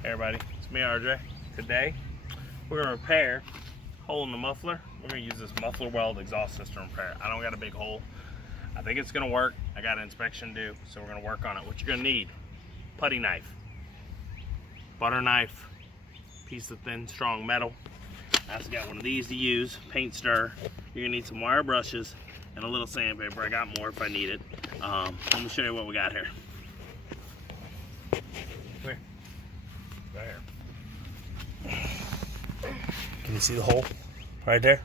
Hey everybody, it's me RJ. Today we're going to repair a hole in the muffler. We're going to use this muffler weld exhaust system repair. I don't got a big hole. I think it's going to work. I got an inspection due, so we're going to work on it. What you're going to need: putty knife, butter knife, piece of thin strong metal. I also got one of these to use, paint stir. You're going to need some wire brushes and a little sandpaper. I got more if I need it. Let me show you what we got here. Come here. Right here. Can you see the hole? Right there?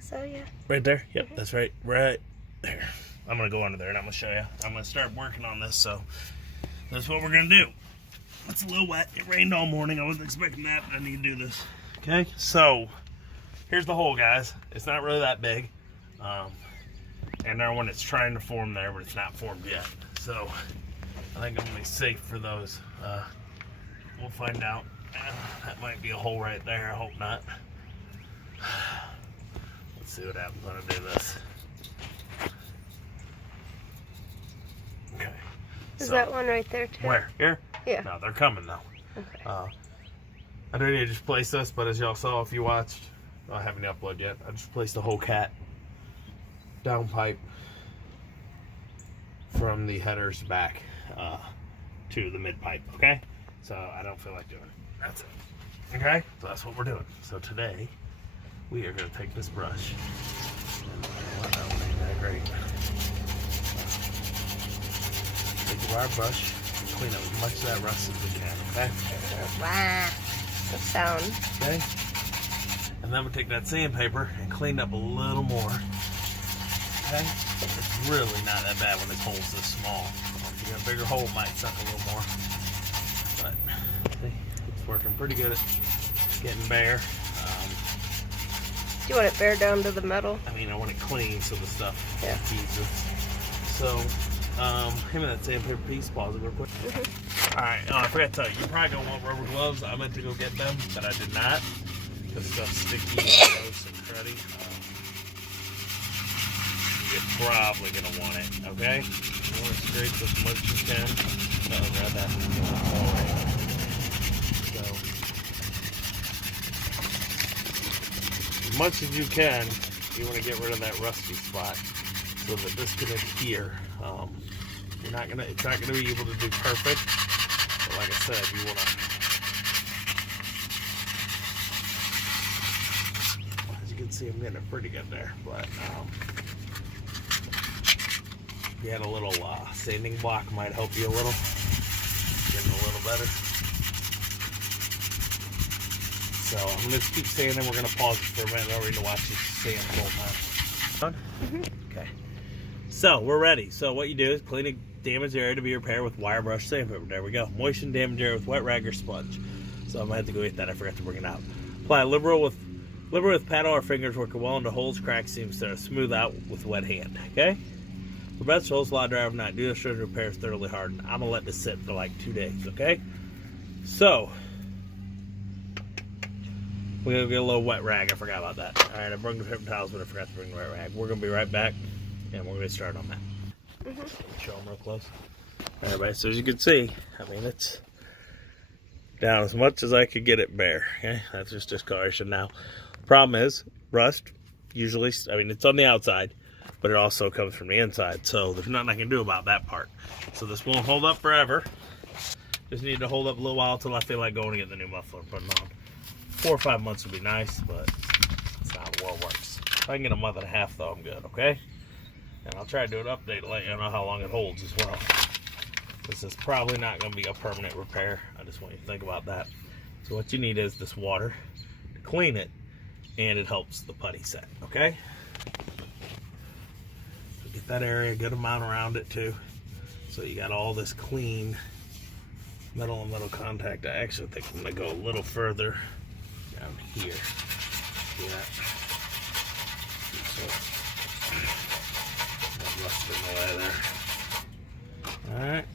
So yeah. Right there? Yep, that's right. Right there. I'm going to go under there and I'm going to show you. I'm going to start working on this, so that's what we're going to do. It's a little wet. It rained all morning. I wasn't expecting that, but I need to do this. Okay, so here's the hole, guys. It's not really that big. And there one it's trying to form there, but it's not formed yet. So I think I'm going to be safe for those. We'll find out. That might be a hole right there. I hope not. Let's see what happens when I do this. Okay. Is that one right there too? Where? Here? Yeah. No, they're coming though. Okay. I don't need to just place this, but as y'all saw if you watched, I haven't uploaded yet. I just placed the whole cat down pipe from the headers back to the mid pipe. Okay, so I don't feel like doing it. That's it. Okay, so that's what we're doing. So today we are going to take this brush and ain't that great. Take the wire brush and clean up as much of that rust as we can. Okay. Wow. The sound. Okay. And then we'll take that sandpaper and clean up a little more. Okay? It's really not that bad when this hole's this small. If you got a bigger hole, it might suck a little more. But see, it's working pretty good at getting bare. Do you want it bare down to the metal? I mean, I want it clean so the stuff adheses. So, him and that sandpaper piece, pause it real quick. Alright, I forgot to tell you, you're probably going to want rubber gloves. I meant to go get them, but I did not. Because stuff's sticky, gross, and cruddy. You're probably going to want it, okay? You want to scrape as much as you can. Oh, grab that. So, as much as you can, you want to get rid of that rusty spot so that this can adhere. You're not gonna, it's not going to be able to do perfect, but like I said, you want to. As you can see, I'm getting it pretty good there, but if you had a little sanding block, might help you a little, getting a little better. So I'm going to keep sanding. We're going to pause it for a minute. We're going to watch this sand the whole time. Okay. So we're ready. So what you do is clean a damaged area to be repaired with wire brush sandpaper. There we go. Moisten damaged area with wet rag or sponge. So I'm going to have to go get that. I forgot to bring it out. Apply liberal with paddle or fingers, working well into holes, cracks, seams, to smooth out with wet hand. Okay? For best holes, slide dry overnight. Do this to repair thoroughly hardened. I'm going to let this sit for like 2 days. Okay? So we're going to get a little wet rag. I forgot about that. Alright, I brought the paper towels, but I forgot to bring the wet rag. We're going to be right back, and we're going to start on that. Show them real close. Alright, everybody, so as you can see, I mean, it's down as much as I could get it bare. Okay, that's just discoloration now. Problem is, rust, usually, I mean, it's on the outside, but it also comes from the inside, so there's nothing I can do about that part. So this won't hold up forever. Just need to hold up a little while until I feel like going to get the new muffler and putting on. 4 or 5 months would be nice, but it's not how it works. If I can get a month and a half, though, I'm good, okay? And I'll try to do an update to let you know how long it holds as well. This is probably not going to be a permanent repair. I just want you to think about that. So what you need is this water to clean it, and it helps the putty set, okay? So get that area a good amount around it, too. So you got all this clean metal and metal contact. I actually think I'm going to go a little further down here. See that? That rust in the way there. Alright.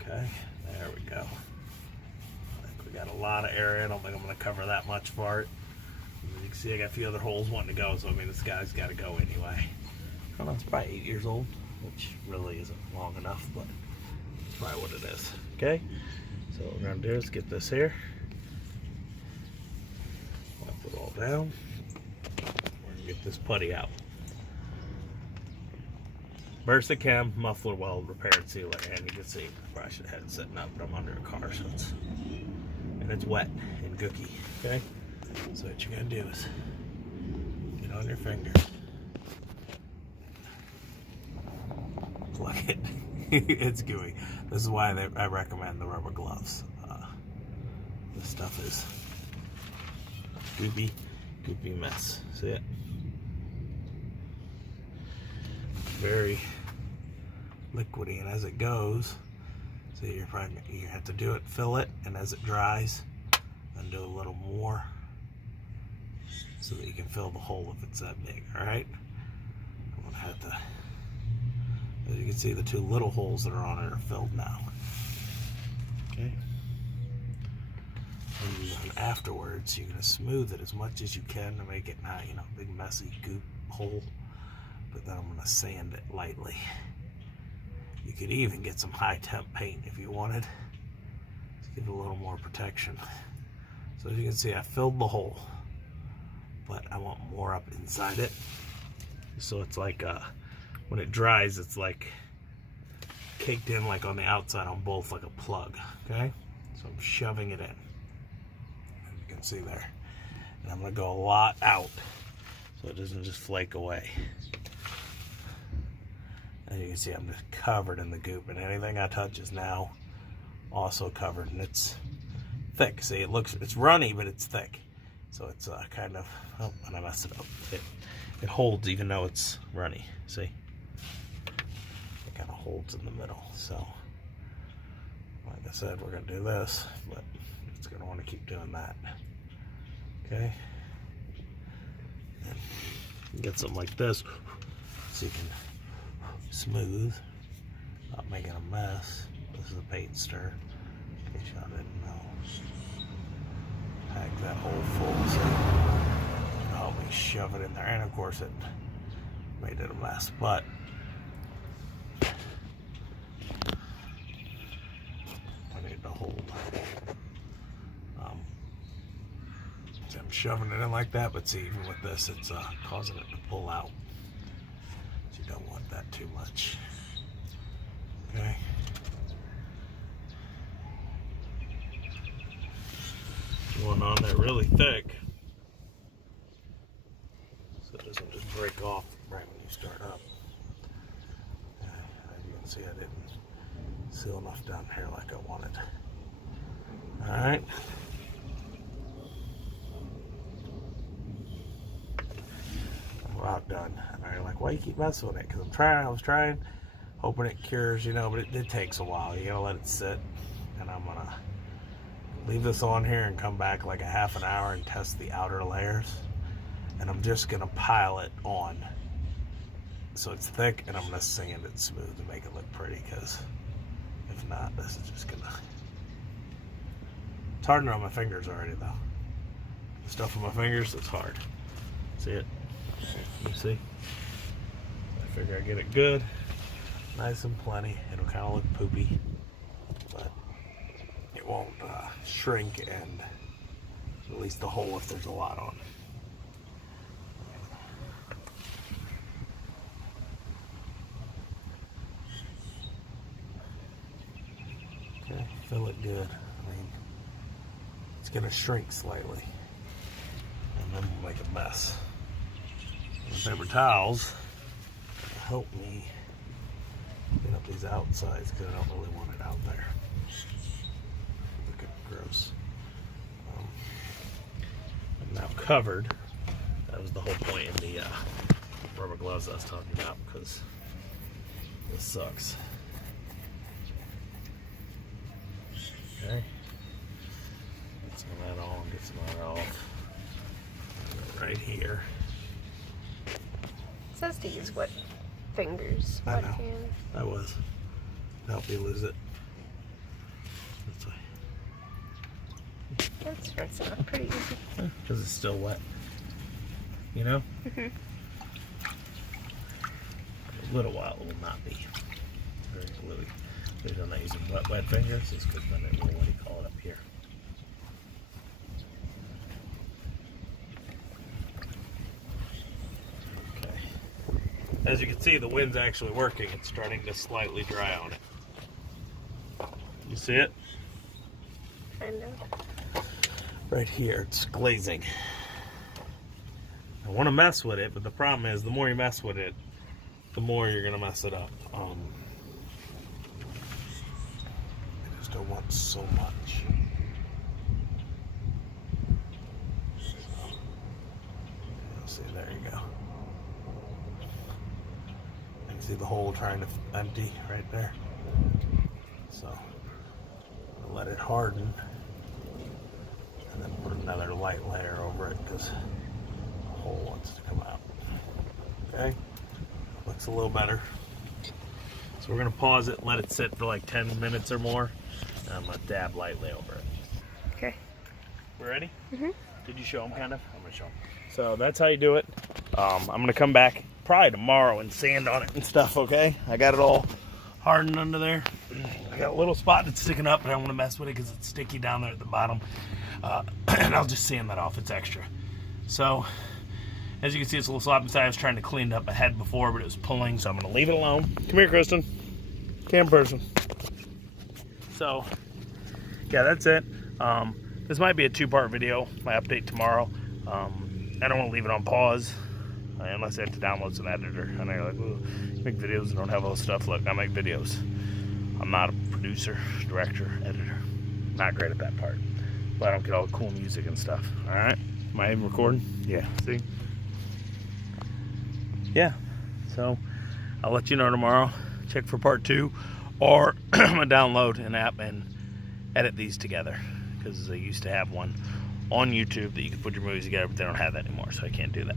Okay, there we go. I think we got a lot of area. I don't think I'm going to cover that much for it. As you can see, I got a few other holes wanting to go, so I mean, this guy's got to go anyway. I don't know, it's probably 8 years old, which really isn't long enough, but That's probably what it is. Okay? So what we're going to do is get this here. Wipe it all down. We're going to get this putty out. Versachem muffler weld repair and sealer, and you can see I probably should have had it sitting up, but I'm under a car, so it's wet and gooky. Okay, so what you're gonna do is get on your fingers, pluck it. It's gooey. This is why I recommend the rubber gloves. This stuff is goopy mess. See it? Very liquidy, and as it goes, so you have to do it, fill it, and as it dries, then do a little more so that you can fill the hole if it's that big. All right, I'm gonna have to, as you can see, the two little holes that are on it are filled now. Okay, and then afterwards you're gonna smooth it as much as you can to make it not, big messy goop hole. But then I'm going to sand it lightly. You could even get some high temp paint if you wanted to give it a little more protection. So as you can see, I filled the hole, but I want more up inside it. So it's like when it dries, it's like caked in like on the outside on both, like a plug. Okay, so I'm shoving it in, as you can see there, and I'm going to go a lot out so it doesn't just flake away. As you can see, I'm just covered in the goop, and anything I touch is now also covered, and it's thick. See, it's runny, but it's thick. So it's kind of, oh, and I messed it up. It holds even though it's runny. See? It kind of holds in the middle. So, like I said, we're going to do this, but it's going to want to keep doing that. Okay? And get something like this so you can smooth, not making a mess. This is a paint stir, in case y'all didn't know. Pack that hole full so it'll help me shove it in there, and of course it made it a mess, but I need to hold. So I'm shoving it in like that, but see, even with this, it's causing it to pull out. You don't want that too much. Okay. Going on there really thick, so it doesn't just break off right when you start up. As you can see, I didn't seal enough down here like I wanted. All right. About done. And you're like, why you keep messing with it? Because I was trying, hoping it cures, but it takes a while. You gotta let it sit. And I'm gonna leave this on here and come back like a half an hour and test the outer layers. And I'm just gonna pile it on so it's thick, and I'm gonna sand it smooth to make it look pretty, because if not, this is just gonna, it's harder on my fingers already though. The stuff on my fingers, it's hard. See it? You see? I figure I get it good, nice and plenty. It'll kind of look poopy, but it won't shrink and release the hole if there's a lot on it. Okay, fill it good. It's gonna shrink slightly, and then we'll make a mess. The paper towels help me clean up these outsides, because I don't really want it out there. Look at gross. I'm now covered. That was the whole point in the rubber gloves I was talking about, because this sucks. Okay. Get some of that on, get some of that off. Right here. It says to use wet fingers. I Wet know. hands. I was. Help you lose it. That's why. That's not pretty easy. Because it's still wet. You know? Mhm. A little while it will not be. Very gluey. Please I'm not using wet fingers, it's because then it will, what do you call it, up here. Okay. As you can see, the wind's actually working. It's starting to slightly dry on it. You see it? Kind of. Right here, it's glazing. I want to mess with it, but the problem is the more you mess with it, the more you're going to mess it up. I just don't want so much. So, see, there you go. You can see the hole trying to empty right there. So, I'll let it harden and then put another light layer over it because the hole wants to come out. Okay? Looks a little better. So we're gonna pause it, let it sit for like 10 minutes or more, and I'm gonna dab lightly over it. Okay. We ready? Mhm. Did you show them kind of? I'm gonna show them. So that's how you do it. I'm gonna come back probably tomorrow and sand on it and stuff, okay? I got it all hardened under there. I got a little spot that's sticking up, but I don't wanna mess with it because it's sticky down there at the bottom. And I'll just sand that off, it's extra. So, as you can see, it's a little sloppy inside. I was trying to clean it up ahead before, but it was pulling, so I'm going to leave it alone. Come here, Kristen. Cam person. So, yeah, that's it. This might be a two-part video, my update tomorrow. I don't want to leave it on pause unless I have to download some editor. I know you're like, well, you make videos and don't have all this stuff. Look, I make videos. I'm not a producer, director, editor. Not great at that part. But I don't get all the cool music and stuff. All right? Am I even recording? Yeah, see? Yeah, so I'll let you know tomorrow. Check for part 2, or I'm gonna download an app and edit these together because I used to have one on YouTube that you could put your movies together, but they don't have that anymore, so I can't do that.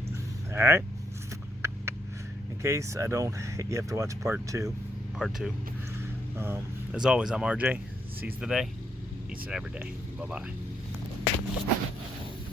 All right. In case I don't, you have to watch part 2. As always, I'm RJ. Seize the day, each and every day. Bye bye.